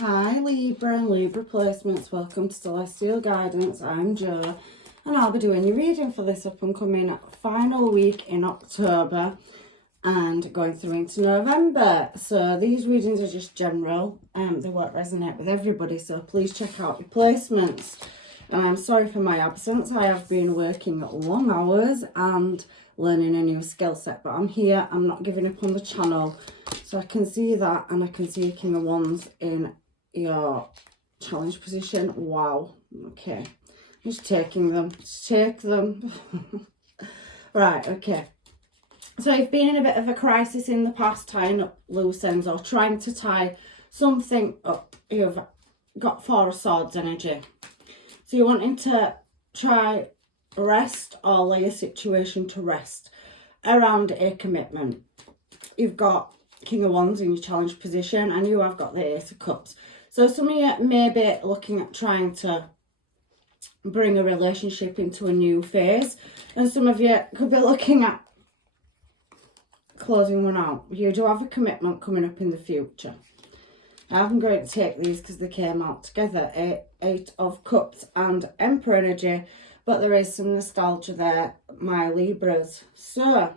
Hi Libra and Libra placements, welcome to Celestial Guidance. I'm Jo and I'll be doing your reading for this up and coming final week in October and going through into November. So these readings are just general, they won't resonate with everybody, so please check out your placements. And I'm sorry for my absence, I have been working long hours and learning a new skill set, but I'm here, I'm not giving up on the channel. So I can see that, and I can see King of Wands in your challenge position. Wow. Okay. Just taking them. Just take them. Right, okay. So you've been in a bit of a crisis in the past, tying up loose ends or trying to tie something up. You've got Four of Swords energy. So you're wanting to try rest or lay a situation to rest around a commitment. You've got King of Wands in your challenge position and you have got the Ace of Cups. So some of you may be looking at trying to bring a relationship into a new phase, and some of you could be looking at closing one out. You do have a commitment coming up in the future. I'm going to take these because they came out together. Eight of Cups and Emperor energy, but there is some nostalgia there, my Libras. So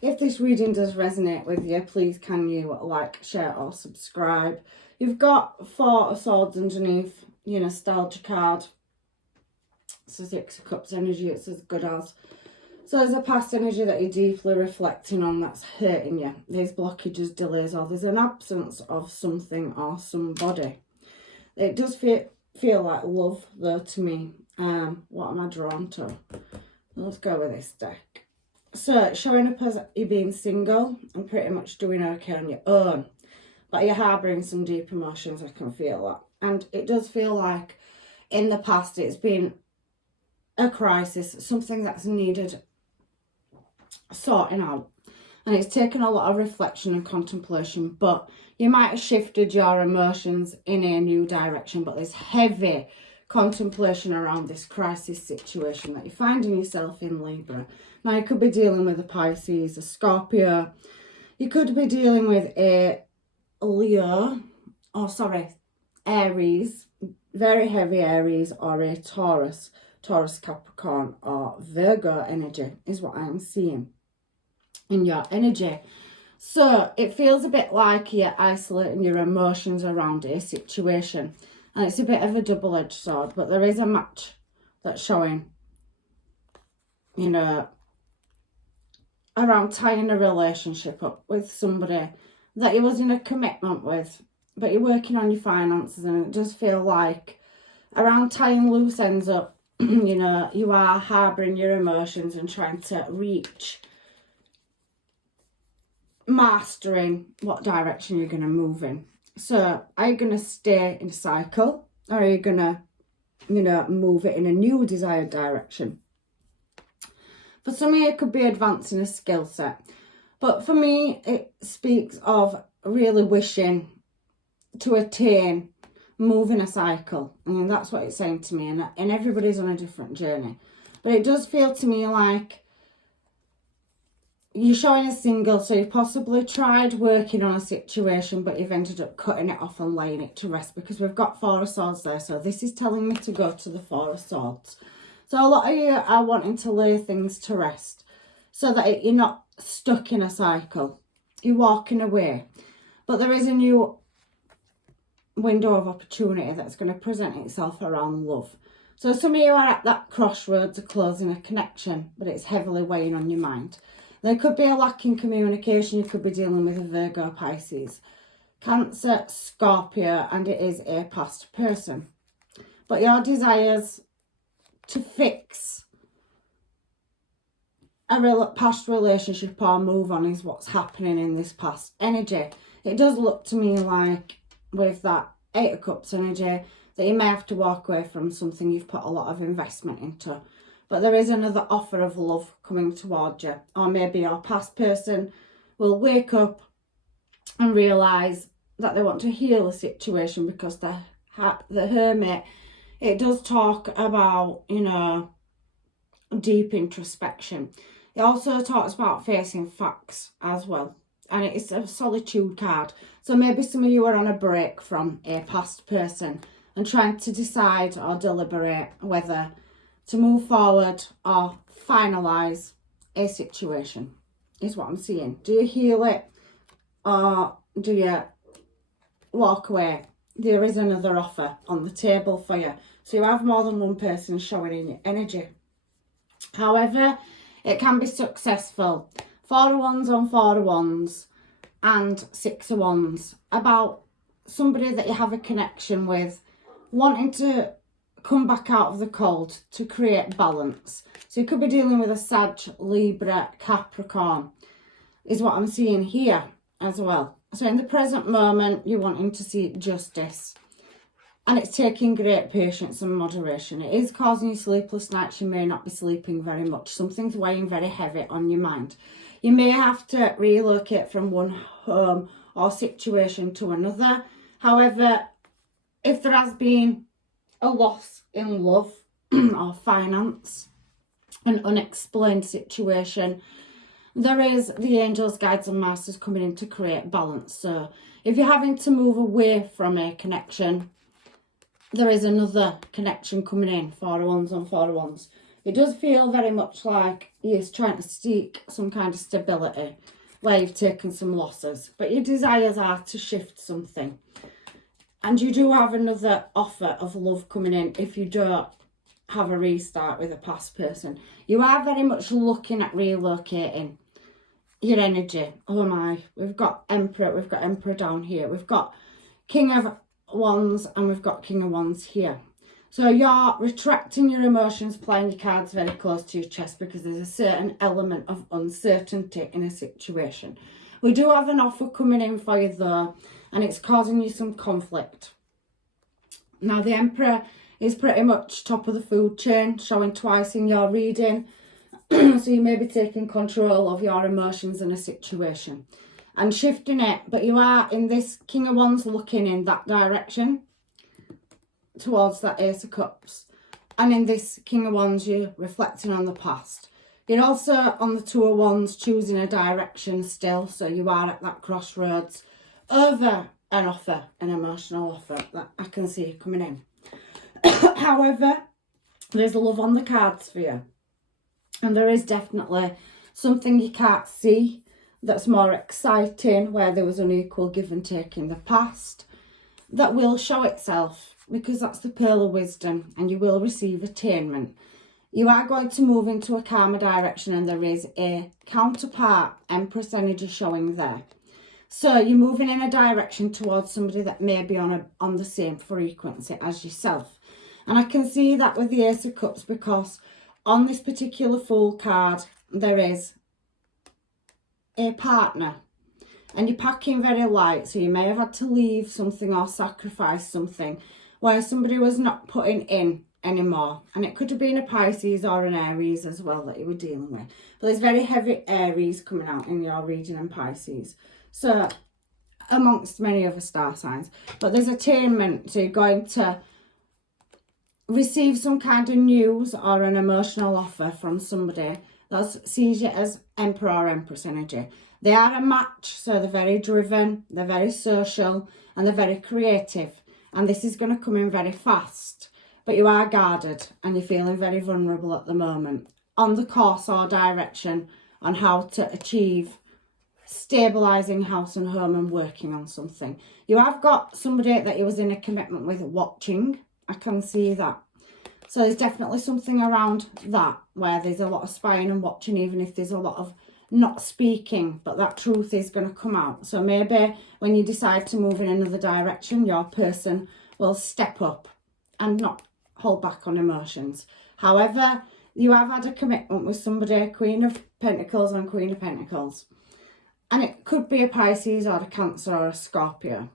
if this reading does resonate with you, please can you like, share or subscribe. You've got Four of Swords underneath your nostalgia card. So Six of Cups energy, it's as good as. So there's a past energy that you're deeply reflecting on that's hurting you. There's blockages, delays, or there's an absence of something or somebody. It does feel like love though to me. What am I drawn to? Let's go with this deck. So it's showing up as you being single and pretty much doing okay on your own. But you're harbouring some deep emotions, I can feel that. And it does feel like in the past it's been a crisis, something that's needed sorting out. And it's taken a lot of reflection and contemplation, but you might have shifted your emotions in a new direction, but there's heavy contemplation around this crisis situation that you're finding yourself in, Libra. Now, you could be dealing with a Pisces, a Scorpio. You could be dealing with a Aries, very heavy Aries, or a Taurus, Capricorn, or Virgo energy is what I'm seeing in your energy. So it feels a bit like you're isolating your emotions around a situation. And it's a bit of a double-edged sword, but there is a match that's showing, you know, around tying a relationship up with somebody that you was in a commitment with, but you're working on your finances, and it does feel like around tying loose ends up, you know, you are harbouring your emotions and trying to reach mastering what direction you're going to move in. So are you going to stay in a cycle, or are you going to, you know, move it in a new desired direction? For some of you, it could be advancing a skill set. But for me, it speaks of really wishing to attain moving a cycle. I mean, that's what it's saying to me. And everybody's on a different journey. But it does feel to me like you're showing a single, so you possibly tried working on a situation, but you've ended up cutting it off and laying it to rest, because we've got Four of Swords there. So this is telling me to go to the Four of Swords. So a lot of you are wanting to lay things to rest so that you're not stuck in a cycle. You're walking away. But there is a new window of opportunity that's going to present itself around love. So some of you are at that crossroads of closing a connection, but it's heavily weighing on your mind. There could be a lack in communication. You could be dealing with a Virgo, Pisces, Cancer, Scorpio, and it is a past person. But your desires to fix a past relationship or move on is what's happening in this past energy. It does look to me like with that Eight of Cups energy that you may have to walk away from something you've put a lot of investment into. But there is another offer of love coming towards you. Or maybe your past person will wake up and realise that they want to heal a situation, because the Hermit, it does talk about, you know, deep introspection. It also talks about facing facts as well. and it's a solitude card. So maybe some of you are on a break from a past person and trying to decide or deliberate whether to move forward or finalise a situation, is what I'm seeing. Do you heal it or do you walk away? There is another offer on the table for you. So you have more than one person showing in your energy. However, it can be successful. 4 of Wands on 4 of Wands and 6 of Wands. About somebody that you have a connection with, wanting to come back out of the cold to create balance. So you could be dealing with a Sag, Libra, Capricorn, is what I'm seeing here as well. So in the present moment, you're wanting to see justice. And it's taking great patience and moderation. It is causing you sleepless nights. You may not be sleeping very much. Something's weighing very heavy on your mind. You may have to relocate from one home or situation to another. However, if there has been a loss in love or finance, an unexplained situation, there is the angels, guides and masters coming in to create balance. So if you're having to move away from a connection, there is another connection coming in. 4 of Wands on 4 of Wands. It does feel very much like you're trying to seek some kind of stability where you've taken some losses. But your desires are to shift something. And you do have another offer of love coming in if you don't have a restart with a past person. You are very much looking at relocating your energy. Oh my, we've got Emperor down here. We've got King of Wands and we've got King of Wands here. So you're retracting your emotions, playing your cards very close to your chest because there's a certain element of uncertainty in a situation. We do have an offer coming in for you though, and it's causing you some conflict. Now the Emperor is pretty much top of the food chain, showing twice in your reading. So you may be taking control of your emotions in a situation and shifting it, but you are in this King of Wands looking in that direction towards that Ace of Cups, and in this King of Wands you're reflecting on the past. You're also on the 2 of Wands choosing a direction still, so you are at that crossroads over an offer, an emotional offer that I can see coming in. However, there's love on the cards for you, and there is definitely something you can't see that's more exciting, where there was unequal give and take in the past, that will show itself, because that's the Pearl of Wisdom, and you will receive attainment. You are going to move into a calmer direction, and there is a counterpart Empress energy showing there. So you're moving in a direction towards somebody that may be on the same frequency as yourself. And I can see that with the Ace of Cups, because on this particular Fool card, there is a partner. And you're packing very light, so you may have had to leave something or sacrifice something where somebody was not putting in anymore. And it could have been a Pisces or an Aries as well that you were dealing with. But there's very heavy Aries coming out in your region and Pisces. So, amongst many other star signs. But there's attainment, so you're going to receive some kind of news or an emotional offer from somebody that sees you as Emperor or Empress energy. They are a match, so they're very driven, they're very social, and they're very creative. And this is going to come in very fast. But you are guarded, and you're feeling very vulnerable at the moment. On the course or direction on how to achieve stabilising house and home and working on something. You have got somebody that you was in a commitment with watching. I can see that. So there's definitely something around that where there's a lot of spying and watching, even if there's a lot of not speaking, but that truth is going to come out. So maybe when you decide to move in another direction, your person will step up and not hold back on emotions. However, you have had a commitment with somebody, Queen of Pentacles and Queen of Pentacles. And it could be a Pisces or a Cancer or a Scorpio.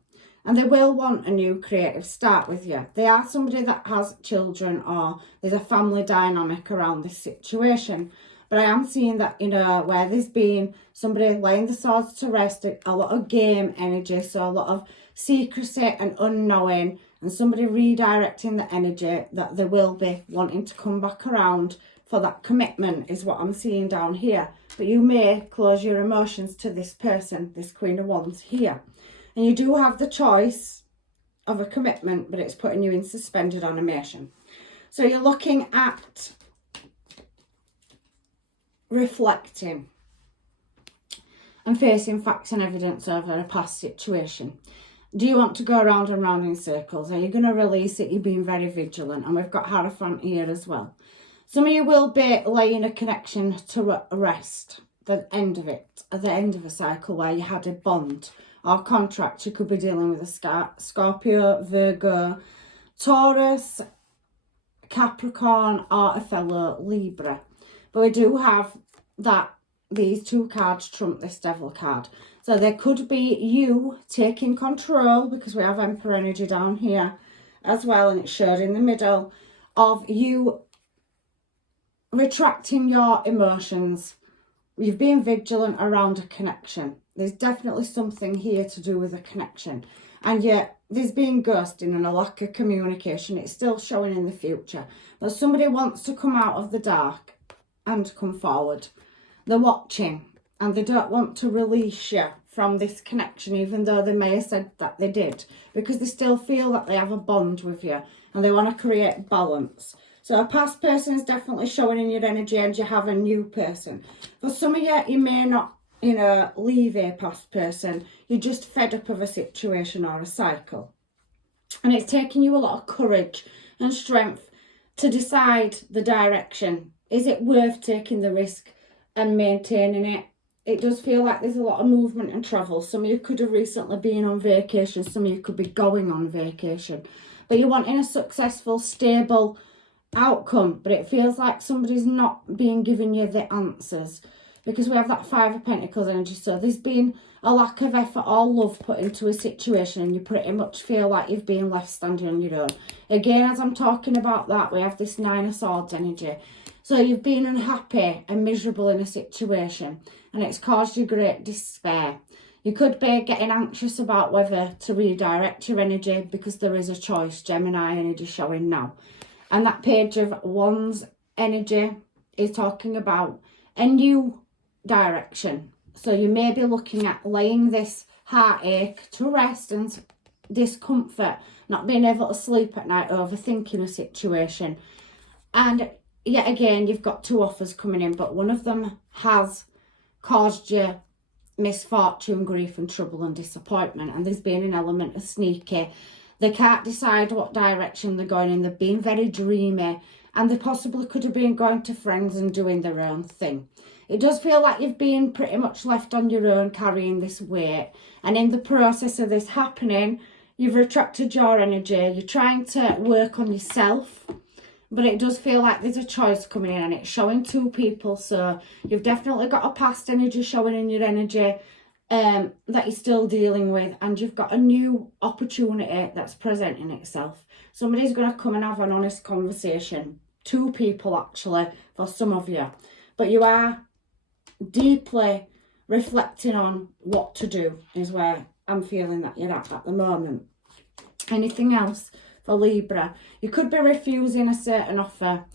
And they will want a new creative start with you. They are somebody that has children, or there's a family dynamic around this situation. But I am seeing that, you know, where there's been somebody laying the swords to rest, a lot of game energy, so a lot of secrecy and unknowing, and somebody redirecting the energy, that they will be wanting to come back around for that commitment is what I'm seeing down here. But you may close your emotions to this person, this Queen of Wands here. And you do have the choice of a commitment, but it's putting you in suspended animation. So you're looking at reflecting and facing facts and evidence over a past situation. Do you want to go round and round in circles? Are you going to release it? You're being very vigilant. And we've got Hierophant here as well. Some of you will be laying a connection to rest, the end of it, at the end of a cycle where you had a bond or contract. You could be dealing with a Scorpio, Virgo, Taurus, Capricorn, or a fellow Libra. But we do have that these two cards trump this Devil card. So there could be you taking control, because we have Emperor energy down here as well, and it's showed in the middle, of you retracting your emotions. You've been vigilant around a connection. There's definitely something here to do with a connection. And yet there's been ghosting and a lack of communication. It's still showing in the future. But somebody wants to come out of the dark and come forward. They're watching and they don't want to release you from this connection, even though they may have said that they did, because they still feel that they have a bond with you and they want to create balance. So a past person is definitely showing in your energy, and you have a new person. For some of you, you may not, leave a past person. You're just fed up of a situation or a cycle. And it's taking you a lot of courage and strength to decide the direction. Is it worth taking the risk and maintaining it? It does feel like there's a lot of movement and travel. Some of you could have recently been on vacation. Some of you could be going on vacation. But you're wanting a successful, stable outcome. But it feels like somebody's not being given you the answers, because we have that Five of Pentacles energy. So there's been a lack of effort or love put into a situation, and you pretty much feel like you've been left standing on your own. Again, as I'm talking about that, we have this Nine of Swords energy. So you've been unhappy and miserable in a situation, and it's caused you great despair. You could be getting anxious about whether to redirect your energy, because there is a choice. Gemini energy showing now. And that Page of Wands energy is talking about a new direction. So you may be looking at laying this heartache to rest and discomfort, not being able to sleep at night, overthinking a situation. And yet again, you've got two offers coming in, but one of them has caused you misfortune, grief and trouble and disappointment. And there's been an element of sneaky. They can't decide what direction they're going in. They've been very dreamy, and they possibly could have been going to friends and doing their own thing. It does feel like you've been pretty much left on your own carrying this weight. And in the process of this happening, you've retracted your energy. You're trying to work on yourself. But it does feel like there's a choice coming in, and it's showing two people. So you've definitely got a past energy showing in your energy that you're still dealing with. And you've got a new opportunity that's presenting itself. Somebody's going to come and have an honest conversation. Two people, actually, for some of you. But you are deeply reflecting on what to do, is where I'm feeling that you're at the moment. Anything else for Libra? You could be refusing a certain offer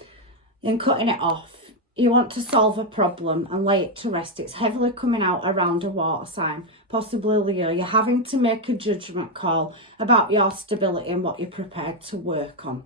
and cutting it off. You want to solve a problem and lay it to rest. It's heavily coming out around a water sign, possibly Leo. You're having to make a judgment call about your stability and what you're prepared to work on.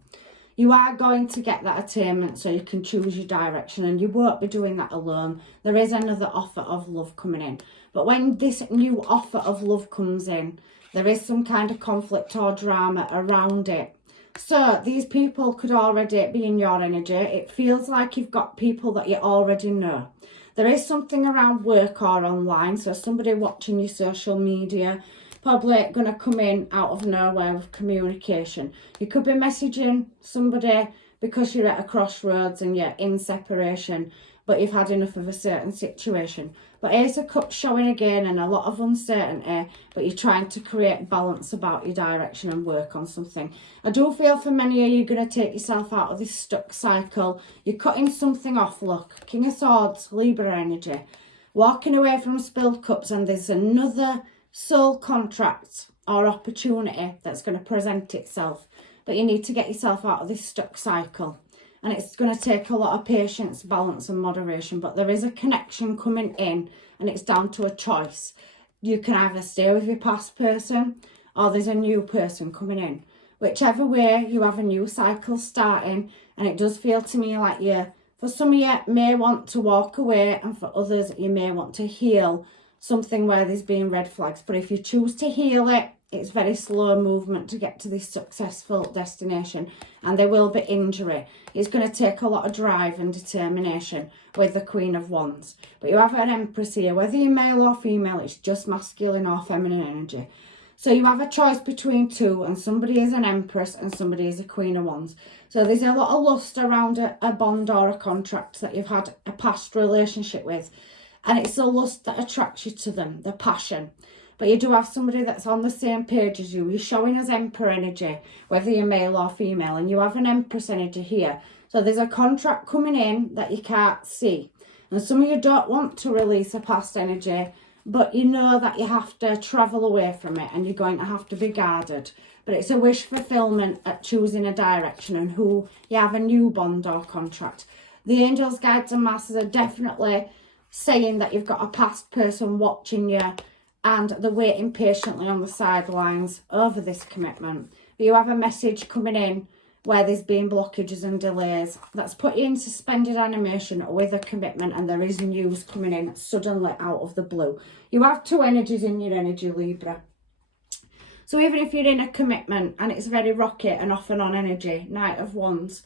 You are going to get that attainment, so you can choose your direction, and you won't be doing that alone. There is another offer of love coming in. But when this new offer of love comes in, there is some kind of conflict or drama around it. So these people could already be in your energy. It feels like you've got people that you already know. There is something around work or online, so somebody watching your social media, probably going to come in out of nowhere with communication. You could be messaging somebody because you're at a crossroads and you're in separation, but you've had enough of a certain situation. But Ace of Cups showing again, and a lot of uncertainty, but you're trying to create balance about your direction and work on something. I do feel for many of you, you're going to take yourself out of this stuck cycle. You're cutting something off, look. King of Swords, Libra energy. Walking away from spilled cups, and there's another soul contract or opportunity that's going to present itself. But you need to get yourself out of this stuck cycle. and it's going to take a lot of patience, balance and moderation, but there is a connection coming in, and it's down to a choice. You can either stay with your past person, or there's a new person coming in. Whichever way, you have a new cycle starting, and it does feel to me like for some of you may want to walk away, and for others you may want to heal something where there's been red flags. But if you choose to heal it, it's very slow movement to get to this successful destination, and there will be injury. It's going to take a lot of drive and determination with the Queen of Wands. But you have an Empress here, whether you're male or female, it's just masculine or feminine energy. So you have a choice between two, and somebody is an Empress and somebody is a Queen of Wands. So there's a lot of lust around a bond or a contract that you've had a past relationship with, and it's the lust that attracts you to them, the passion. But you do have somebody that's on the same page as you. You're showing as Emperor energy, whether you're male or female, and you have an Empress energy here. So there's a contract coming in that you can't see. And some of you don't want to release a past energy, but you know that you have to travel away from it, and you're going to have to be guarded. But it's a wish fulfillment at choosing a direction and who you have a new bond or contract. The angels, guides and masters are definitely saying that you've got a past person watching you, and they're waiting patiently on the sidelines over this commitment. But you have a message coming in where there's been blockages and delays that's put you in suspended animation with a commitment, and there is news coming in suddenly out of the blue. You have two energies in your energy, Libra. So even if you're in a commitment and it's very rocky and off and on energy, Knight of Wands,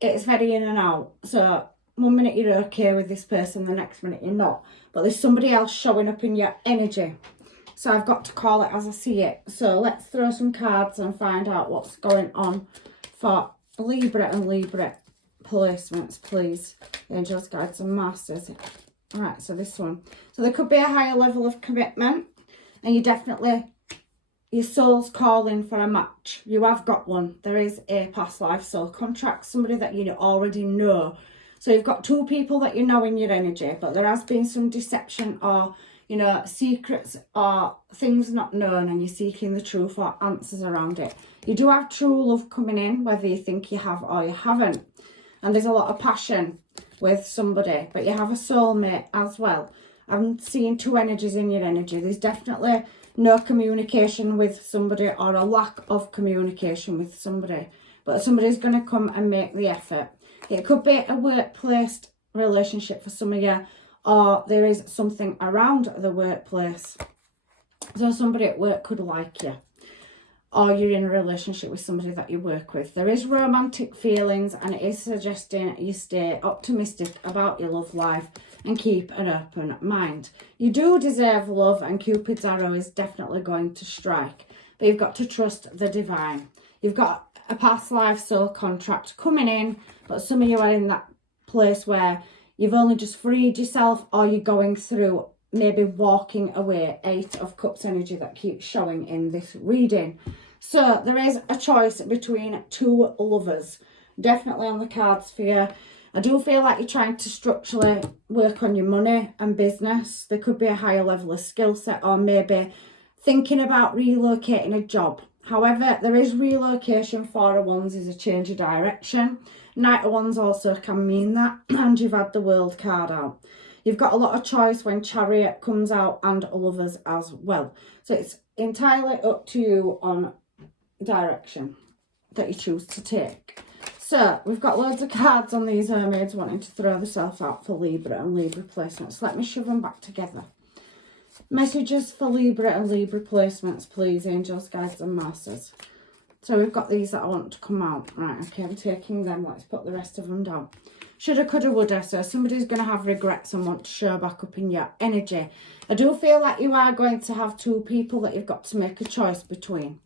it's very in and out. So one minute you're okay with this person, the next minute you're not. But there's somebody else showing up in your energy. So I've got to call it as I see it. So let's throw some cards and find out what's going on for Libra and Libra placements, please. Angels, guides and masters. Right, so this one. So there could be a higher level of commitment, and you definitely, your soul's calling for a match. You have got one. There is a past life soul contract, somebody that you already know. So you've got two people that you know in your energy, but there has been some deception or, secrets or things not known, and you're seeking the truth or answers around it. You do have true love coming in, whether you think you have or you haven't. And there's a lot of passion with somebody, but you have a soulmate as well. I'm seeing two energies in your energy. There's definitely no communication with somebody, or a lack of communication with somebody, but somebody's going to come and make the effort. It could be a workplace relationship for some of you, or there is something around the workplace. So somebody at work could like you, or you're in a relationship with somebody that you work with. There is romantic feelings, and it is suggesting you stay optimistic about your love life and keep an open mind. You do deserve love, and Cupid's arrow is definitely going to strike, but you've got to trust the divine. You've got a past life soul contract coming in, but some of you are in that place where you've only just freed yourself, or you're going through maybe walking away. 8 of Cups energy that keeps showing in this reading. So there is a choice between two lovers, definitely on the cards for you. I do feel like you're trying to structurally work on your money and business. There could be a higher level of skill set, or maybe thinking about relocating a job. However, there is relocation. 4 of Wands is a change of direction. Knight of Wands also can mean that, and you've had the World card out. You've got a lot of choice when Chariot comes out, and Lovers as well. So it's entirely up to you on direction that you choose to take. So we've got loads of cards on these mermaids wanting to throw themselves out for Libra and Libra placements. Let me shove them back together. Messages for Libra and Libra placements, please, angels, guides and masters. So we've got these that I want to come out. Right, okay, I'm taking them. Let's put the rest of them down. Shoulda, coulda, woulda. So somebody's going to have regrets and want to show back up in your energy. I do feel like you are going to have two people that you've got to make a choice between.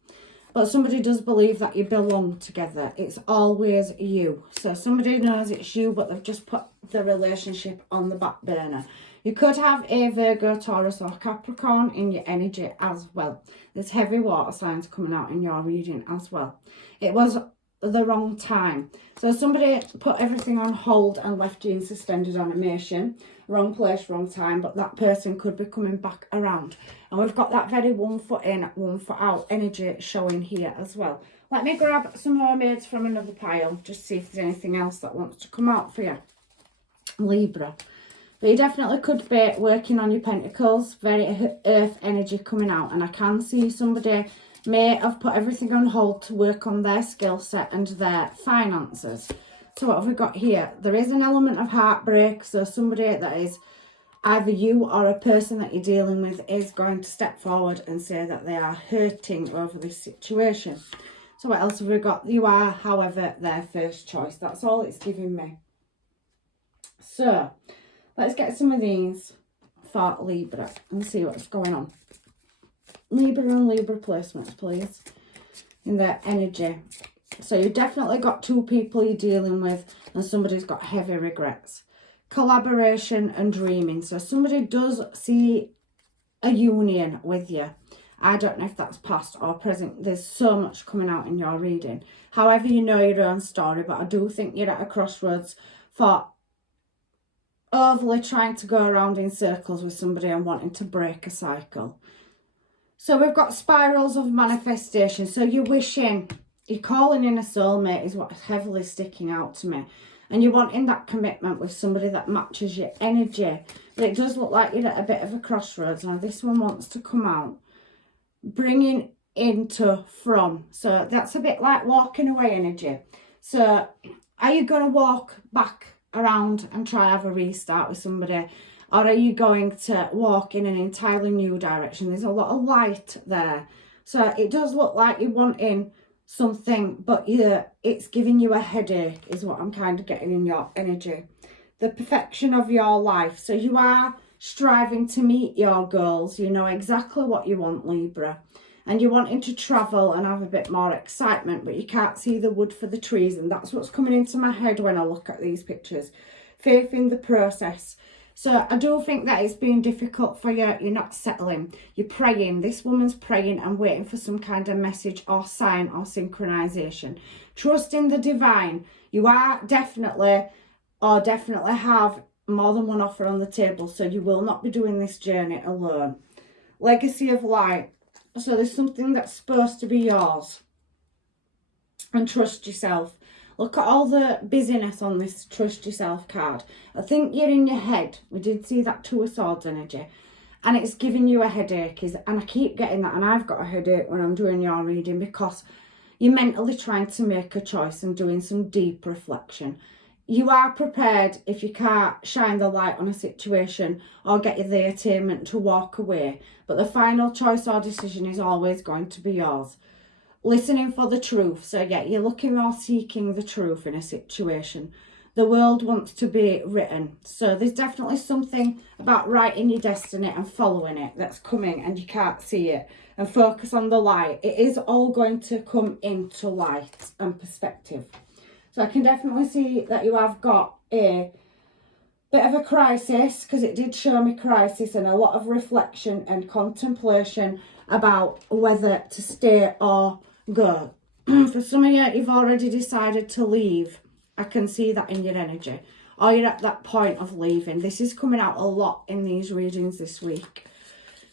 But somebody does believe that you belong together. It's always you. So somebody knows it's you, but they've just put the relationship on the back burner. You could have a Virgo, Taurus or Capricorn in your energy as well. There's heavy water signs coming out in your reading as well. It was the wrong time. So somebody put everything on hold and left you in suspended animation. Wrong place, wrong time, but that person could be coming back around. And we've got that very 1 foot in, 1 foot out energy showing here as well. Let me grab some mermaids from another pile, just see if there's anything else that wants to come out for you, Libra. But you definitely could be working on your pentacles, very earth energy coming out. And I can see somebody may have put everything on hold to work on their skill set and their finances. So what have we got here? There is an element of heartbreak. So somebody that is either you or a person that you're dealing with is going to step forward and say that they are hurting over this situation. So what else have we got? You are, however, their first choice. That's all it's giving me. So let's get some of these for Libra and see what's going on. Libra and Libra placements, please, in their energy. So you've definitely got 2 people you're dealing with, and somebody's got heavy regrets. Collaboration and dreaming. So somebody does see a union with you. I don't know if that's past or present. There's so much coming out in your reading. However, you know your own story, but I do think you're at a crossroads for overly trying to go around in circles with somebody and wanting to break a cycle. So we've got spirals of manifestation. So you're wishing, you're calling in a soulmate is what's heavily sticking out to me. And you're wanting that commitment with somebody that matches your energy. But it does look like you're at a bit of a crossroads. Now this one wants to come out. Bringing into from. So that's a bit like walking away energy. So are you going to walk back around and try have a restart with somebody? Or are you going to walk in an entirely new direction? There's a lot of light there. So it does look like you're wanting something, but it's giving you a headache is what I'm kind of getting in your energy. The perfection of your life. So you are striving to meet your goals. You know exactly what you want, Libra. And you're wanting to travel and have a bit more excitement, but you can't see the wood for the trees. And that's what's coming into my head when I look at these pictures. Faith in the process. So I do think that it's been difficult for you. You're not settling. You're praying. This woman's praying and waiting for some kind of message or sign or synchronization. Trust in the divine. You are definitely have more than one offer on the table. So you will not be doing this journey alone. Legacy of light. So there's something that's supposed to be yours. And trust yourself. Look at all the busyness on this trust yourself card. I think you're in your head. We did see that 2 of Swords energy. And it's giving you a headache. And I keep getting that. And I've got a headache when I'm doing your reading because you're mentally trying to make a choice and doing some deep reflection. You are prepared, if you can't shine the light on a situation or get you the attainment, to walk away. But the final choice or decision is always going to be yours. Listening for the truth. So yeah, you're looking or seeking the truth in a situation. The world wants to be written. So there's definitely something about writing your destiny and following it that's coming and you can't see it. And focus on the light. It is all going to come into light and perspective. So I can definitely see that you have got a bit of a crisis, because it did show me crisis, and a lot of reflection and contemplation about whether to stay or go. For some of you, you've already decided to leave. I can see that in your energy. Or you're at that point of leaving. This is coming out a lot in these readings this week.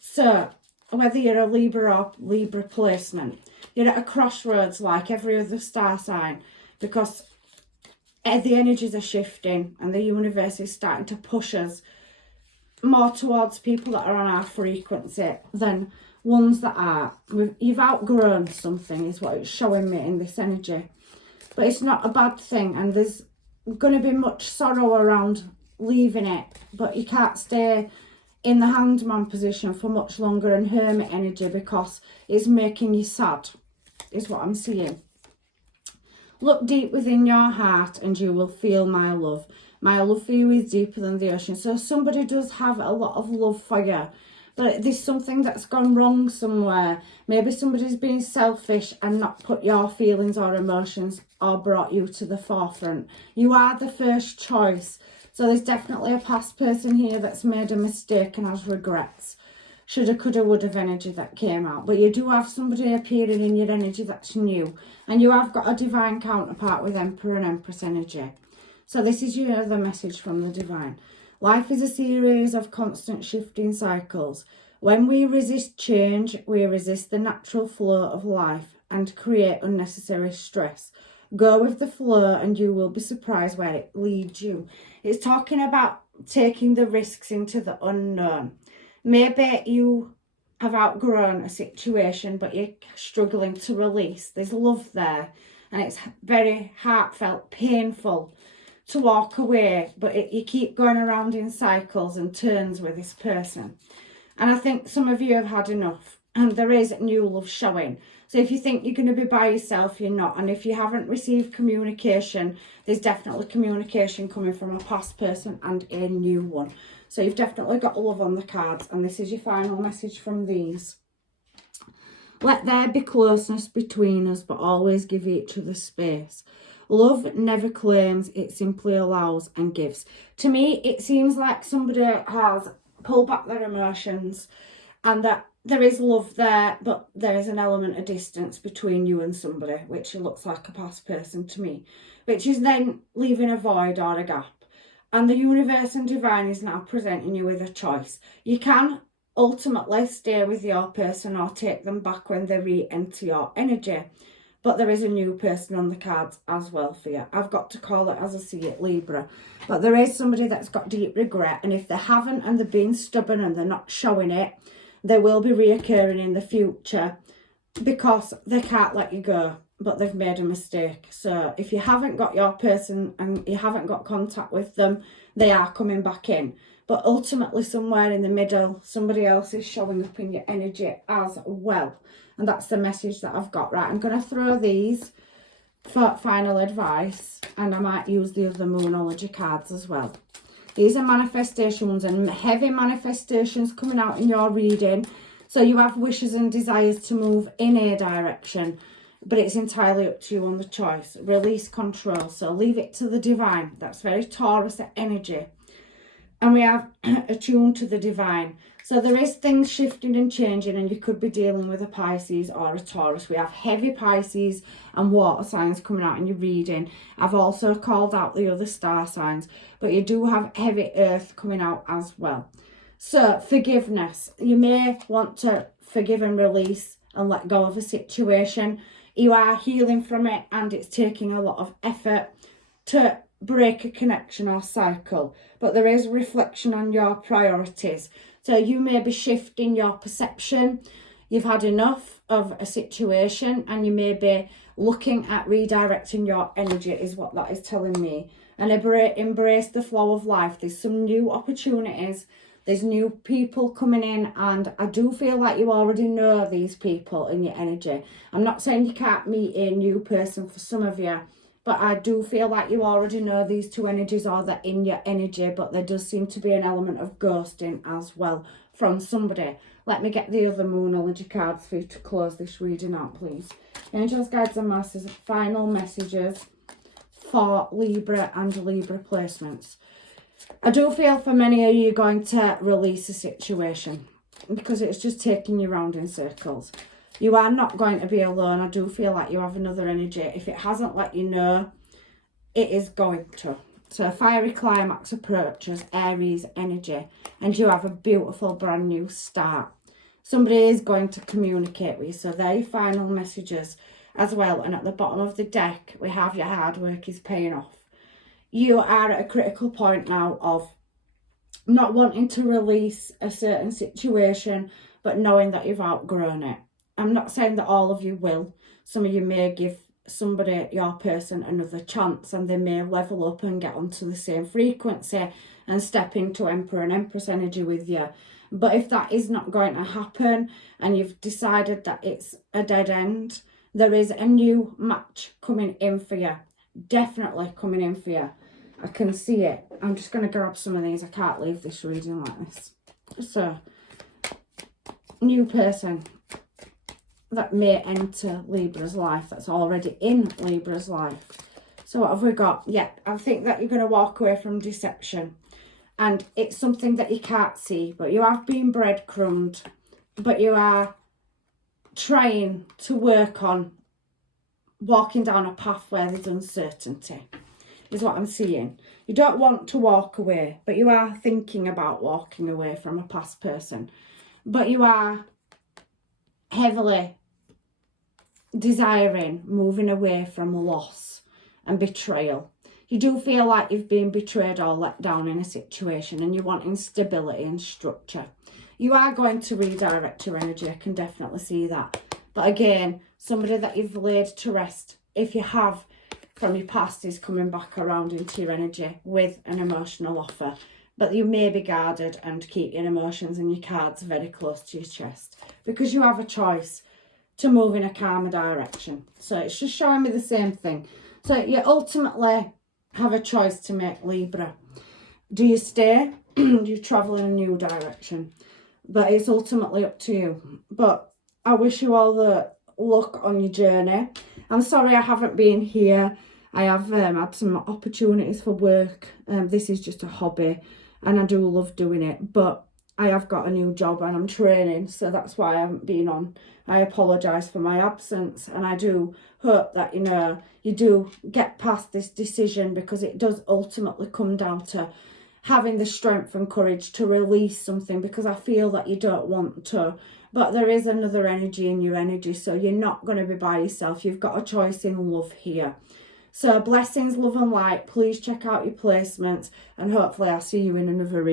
So whether you're a Libra or Libra placement, you're at a crossroads like every other star sign, because the energies are shifting and the universe is starting to push us more towards people that are on our frequency than ones that are. You've outgrown something is what it's showing me in this energy. But it's not a bad thing, and there's going to be much sorrow around leaving it, but you can't stay in the hangman position for much longer and hermit energy, because it's making you sad is what I'm seeing. Look deep within your heart and you will feel my love. My love for you is deeper than the ocean. So somebody does have a lot of love for you, but there's something that's gone wrong somewhere. Maybe somebody's been selfish and not put your feelings or emotions or brought you to the forefront. You are the first choice. So there's definitely a past person here that's made a mistake and has regrets. shoulda, coulda, woulda energy that came out. But you do have somebody appearing in your energy that's new. And you have got a divine counterpart with Emperor and Empress energy. So this is your other message from the divine. Life is a series of constant shifting cycles. When we resist change, we resist the natural flow of life and create unnecessary stress. Go with the flow and you will be surprised where it leads you. It's talking about taking the risks into the unknown. Maybe you have outgrown a situation, but you're struggling to release. There's love there, and it's very heartfelt, painful to walk away, but you keep going around in cycles and turns with this person. And I think some of you have had enough, and there is new love showing. So if you think you're going to be by yourself, you're not. And if you haven't received communication, there's definitely communication coming from a past person and a new one. So you've definitely got love on the cards. And this is your final message from these. Let there be closeness between us, but always give each other space. Love never claims, it simply allows and gives. To me, it seems like somebody has pulled back their emotions and that there is love there, but there is an element of distance between you and somebody, which looks like a past person to me, which is then leaving a void or a gap. And the universe and divine is now presenting you with a choice. You can ultimately stay with your person or take them back when they re-enter your energy. But there is a new person on the cards as well for you. I've got to call it as I see it, Libra. But there is somebody that's got deep regret. And if they haven't and they're being stubborn and they're not showing it, they will be reoccurring in the future because they can't let you go, but they've made a mistake. So if you haven't got your person and you haven't got contact with them, they are coming back in. But ultimately, somewhere in the middle, somebody else is showing up in your energy as well. And that's the message that I've got. Right, I'm going to throw these for final advice. And I might use the other Moonology cards as well. These are manifestations and heavy manifestations coming out in your reading. So you have wishes and desires to move in a direction. But it's entirely up to you on the choice. Release control. So leave it to the divine. That's very Taurus energy. And we have attuned to the divine. So there is things shifting and changing, and you could be dealing with a Pisces or a Taurus. We have heavy Pisces and water signs coming out in your reading. I've also called out the other star signs, but you do have heavy earth coming out as well. So forgiveness. You may want to forgive and release and let go of a situation. You are healing from it, and it's taking a lot of effort to break a connection or cycle. But there is reflection on your priorities. So you may be shifting your perception. You've had enough of a situation and you may be looking at redirecting your energy is what that is telling me. And embrace the flow of life. There's some new opportunities. There's new people coming in, and I do feel like you already know these people in your energy. I'm not saying you can't meet a new person for some of you, but I do feel like you already know these two energies, or they're in your energy, but there does seem to be an element of ghosting as well from somebody. Let me get the other Moonology cards for you to close this reading out, please. Angels, guides and masters, final messages for Libra and Libra placements. I do feel for many of you going to release a situation because it's just taking you round in circles. You are not going to be alone. I do feel like you have another energy. If it hasn't let you know, it is going to. So a fiery climax approaches, Aries energy, and you have a beautiful brand new start. Somebody is going to communicate with you. So they're your final messages as well. And at the bottom of the deck, we have your hard work is paying off. You are at a critical point now of not wanting to release a certain situation, but knowing that you've outgrown it. I'm not saying that all of you will. Some of you may give somebody, your person, another chance, and they may level up and get onto the same frequency and step into Emperor and Empress energy with you. But if that is not going to happen and you've decided that it's a dead end, there is a new match coming in for you. Definitely coming in for you. I can see it. I'm just going to grab some of these. I can't leave this reading like this. So, new person that may enter Libra's life, that's already in Libra's life. So what have we got? Yeah, I think that you're going to walk away from deception. and it's something that you can't see, but you have been breadcrumbed, but you are trying to work on walking down a path where there's uncertainty, is what I'm seeing. You don't want to walk away, but you are thinking about walking away from a past person. But you are heavily desiring moving away from loss and betrayal. You do feel like you've been betrayed or let down in a situation, and you're wanting stability and structure. You are going to redirect your energy, I can definitely see that. But again, somebody that you've laid to rest, if you have, from your past, is coming back around into your energy with an emotional offer. But you may be guarded and keep your emotions and your cards very close to your chest, because you have a choice to move in a calmer direction. So it's just showing me the same thing. So you ultimately have a choice to make, Libra. Do you stay? Do you travel in a new direction? But it's ultimately up to you. But I wish you all the luck on your journey. I'm sorry I haven't been here. I have had some opportunities for work. This is just a hobby, and I do love doing it. But I have got a new job and I'm training, so that's why I haven't been on. I apologise for my absence, and I do hope that, you know, you do get past this decision, because it does ultimately come down to having the strength and courage to release something, because I feel that you don't want to. But there is another energy in your energy, so you're not going to be by yourself. You've got a choice in love here. So blessings, love and light. Please check out your placements, and hopefully I'll see you in another